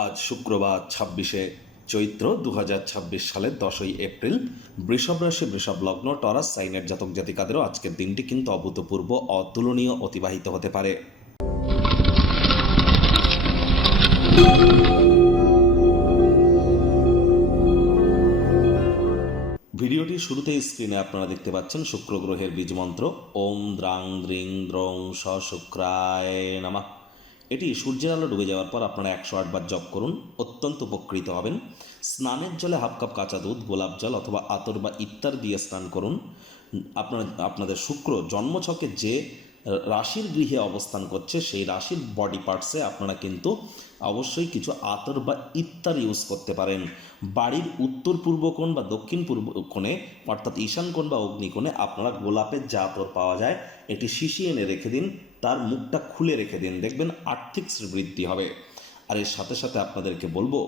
আজ শুক্রবার ২৬শে চৈত্র ২০২৬ সালের ১০ই এপ্রিল। বৃষভ রাশি, বৃষভ লগ্ন, টরাস সাইনের জাতক জাতিকাদেরও আজকের দিনটি কিন্তু অভূতপূর্ব, অতুলনীয় অতিবাহিত হতে পারে। ভিডিওটি শুরুতেই স্ক্রিনে আপনারা দেখতে পাচ্ছেন শুক্র গ্রহের বীজ মন্ত্র ওম দ্রাং দ্রিং দ্রং স শুক্রায় নমঃ। এটি সূর্যের আলো ডুবে যাওয়ার পর আপনারা ১০৮ বার জপ করুন, অত্যন্ত উপকৃত হবেন। স্নানের জলে হাফ কাপ কাঁচা দুধ, গোলাপ জল অথবা আতর বা ইত্যাদি দিয়ে স্নান করুন। আপনাদের শুক্র জন্মছকে যে রাশির গৃহে অবস্থান করছে সেই রাশির বডি পার্টসে আপনারা কিন্তু অবশ্যই কিছু আতর বা ইত্যাদি ইউজ করতে পারেন। বাড়ির উত্তর পূর্ব কোণ বা দক্ষিণ পূর্ব কোণে অর্থাৎ ঈশান কোণ বা অগ্নিকোণে আপনারা গোলাপের যে আতর পাওয়া যায় এটি শিশি এনে রেখে দিন, তার মুখটা খুলে রেখে দিন, দেখবেন আর্থিক শ্রীবৃদ্ধি হবে। আর এর সাথে সাথে আপনাদেরকে বলবো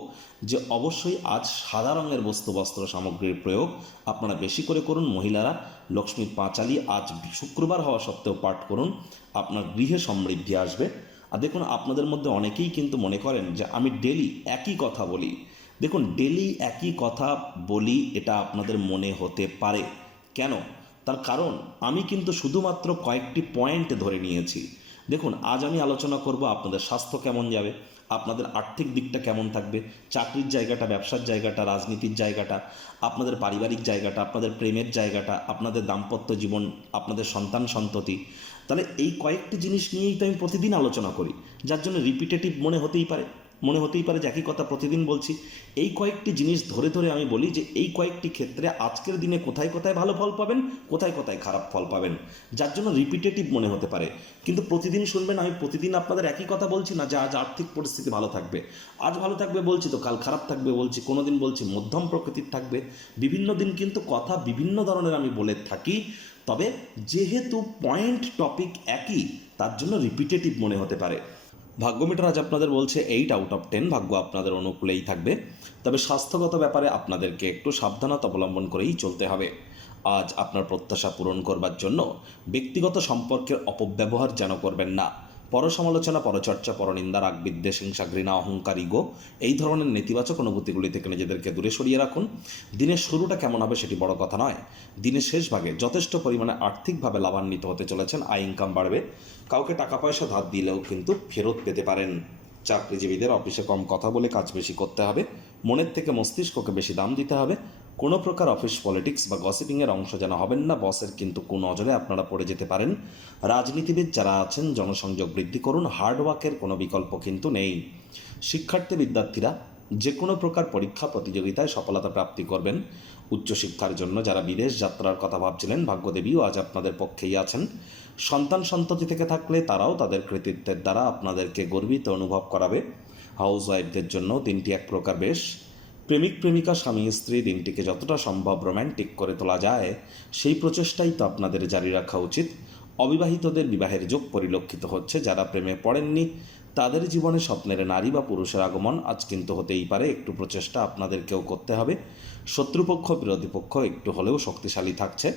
যে অবশ্যই আজ সাদা রঙের বস্ত্র সামগ্রীর প্রয়োগ আপনারা বেশি করে করুন। মহিলারা লক্ষ্মীর পাঁচালী আজ শুক্রবার হওয়া সত্ত্বেও পাঠ করুন, আপনার গৃহে সমৃদ্ধি আসবে। আর দেখুন, আপনাদের মধ্যে অনেকেই কিন্তু মনে করেন যে আমি ডেলি একই কথা বলি। দেখুন, ডেলি একই কথা বলি এটা আপনাদের মনে হতে পারে। কেন? তার কারণ আমি কিন্তু শুধুমাত্র কয়েকটি পয়েন্ট ধরে নিয়েছি। দেখুন, আজ আমি আলোচনা করব আপনাদের স্বাস্থ্য কেমন যাবে, আপনাদের আর্থিক দিকটা কেমন থাকবে, চাকরির জায়গাটা, ব্যবসার জায়গাটা, রাজনীতির জায়গাটা, আপনাদের পারিবারিক জায়গাটা, আপনাদের প্রেমের জায়গাটা, আপনাদের দাম্পত্য জীবন, আপনাদের সন্তান সন্ততি। তাহলে এই কয়েকটি জিনিস নিয়েই তো আমি প্রতিদিন আলোচনা করি, যার জন্য রিপিটেটিভ মনে হতেই পারে যে একই কথা প্রতিদিন বলছি। এই কয়েকটি জিনিস ধরে ধরে আমি বলি যে এই কয়েকটি ক্ষেত্রে আজকের দিনে কোথায় কোথায় ভালো ফল পাবেন, কোথায় কোথায় খারাপ ফল পাবেন, যার জন্য রিপিটেটিভ মনে হতে পারে। কিন্তু প্রতিদিন শুনবেন আমি প্রতিদিন আপনাদের একই কথা বলছি না যে আজ আর্থিক পরিস্থিতি ভালো থাকবে। আজ ভালো থাকবে বলছি তো কাল খারাপ থাকবে বলছি, কোনো দিন বলছি মধ্যম প্রকৃতির থাকবে, বিভিন্ন দিন কিন্তু কথা বিভিন্ন ধরনের আমি বলে থাকি। তবে যেহেতু পয়েন্ট টপিক একই, তার জন্য রিপিটেটিভ মনে হতে পারে। ভাগ্যমিটার আজ আপনাদের বলছে 8/10, ভাগ্য আপনাদের অনুকূলেই থাকবে। তবে স্বাস্থ্যগত ব্যাপারে আপনাদেরকে একটু সাবধানতা অবলম্বন করেই চলতে হবে। আজ আপনার প্রত্যাশা পূরণ করবার জন্য ব্যক্তিগত সম্পর্কের অপব্যবহার যেন করবেন না। পরসমালোচনা, পরচর্চা, পরনিন্দা, রাগ, বিদ্বেষ, হিংসা, ঘৃণা, অহংকার, ইগো এই ধরনের নেতিবাচক অনুভূতিগুলি থেকে নিজেদেরকে দূরে সরিয়ে রাখুন। দিনের শুরুটা কেমন হবে সেটি বড় কথা নয়, দিনের শেষ ভাগে যথেষ্ট পরিমাণে আর্থিকভাবে লাভান্বিত হতে চলেছেন, আয় ইনকাম বাড়বে। কাউকে টাকা পয়সা ধার দিলেও কিন্তু ফেরত পেতে পারেন। চাকরিজীবীদের অফিসে কম কথা বলে কাজ বেশি করতে হবে, মনের থেকে মস্তিষ্ককে বেশি দাম দিতে হবে। কোনো প্রকার অফিস পলিটিক্স বা গসিপিংয়ের অংশ যেন হবেন না, বসের কিন্তু নজরে আপনারা পড়ে যেতে পারেন। রাজনীতিবিদ যারা আছেন জনসংযোগ বৃদ্ধি করুন, হার্ডওয়ার্কের কোনো বিকল্প কিন্তু নেই। শিক্ষার্থী বিদ্যার্থীরা যে কোনো প্রকার পরীক্ষা প্রতিযোগিতায় সফলতা প্রাপ্তি করবেন। উচ্চশিক্ষার জন্য যারা বিদেশ যাত্রার কথা ভাবছিলেন, ভাগ্যদেবীও আজ আপনাদের পক্ষেই আছেন। সন্তান সন্ততি থেকে থাকলে তারাও তাদের কৃতিত্বের দ্বারা আপনাদেরকে গর্বিত অনুভব করাবে। হাউস ওয়াইফদের জন্য দিনটি এক প্রকার বেশ। প্রেমিক প্রেমিকা, স্বামী স্ত্রী দিনটিকে যতটা সম্ভব রোম্যান্টিক করে তোলা যায় সেই প্রচেষ্টাই তো আপনাদের জারি রাখা উচিত। অবিবাহিতদের বিবাহের যোগ পরিলক্ষিত হচ্ছে, যারা প্রেমে পড়েননি তাদের জীবনে স্বপ্নের নারী বা পুরুষের আগমন আজ কিন্তু হতেই পারে। একটু প্রচেষ্টা আপনাদেরকেও করতে হবে। শত্রুপক্ষ বিরোধী পক্ষ একটু হলেও শক্তিশালী থাকছে।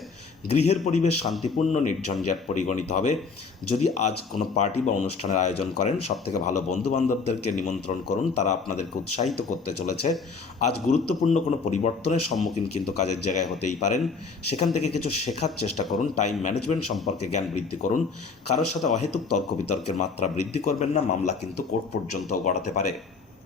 গৃহের পরিবেশ শান্তিপূর্ণ, নির্ঝঞ্ঝাট পরিগণিত হবে। যদি আজ কোনো পার্টি বা অনুষ্ঠানের আয়োজন করেন, সবথেকে ভালো বন্ধুবান্ধবদেরকে নিমন্ত্রণ করুন, তারা আপনাদেরকে উৎসাহিত করতে চলেছে। আজ গুরুত্বপূর্ণ কোনো পরিবর্তনের সম্মুখীন কিন্তু কাজের জায়গায় হতেই পারেন, সেখান থেকে কিছু শেখার চেষ্টা করুন। টাইম ম্যানেজমেন্ট সম্পর্কে জ্ঞান বৃদ্ধি করুন। কারোর সাথে অহেতুক তর্ক বিতর্কের মাত্রা বৃদ্ধি করবেন না, মামলা কিন্তু কোর্ট পর্যন্ত গড়াতে পারে।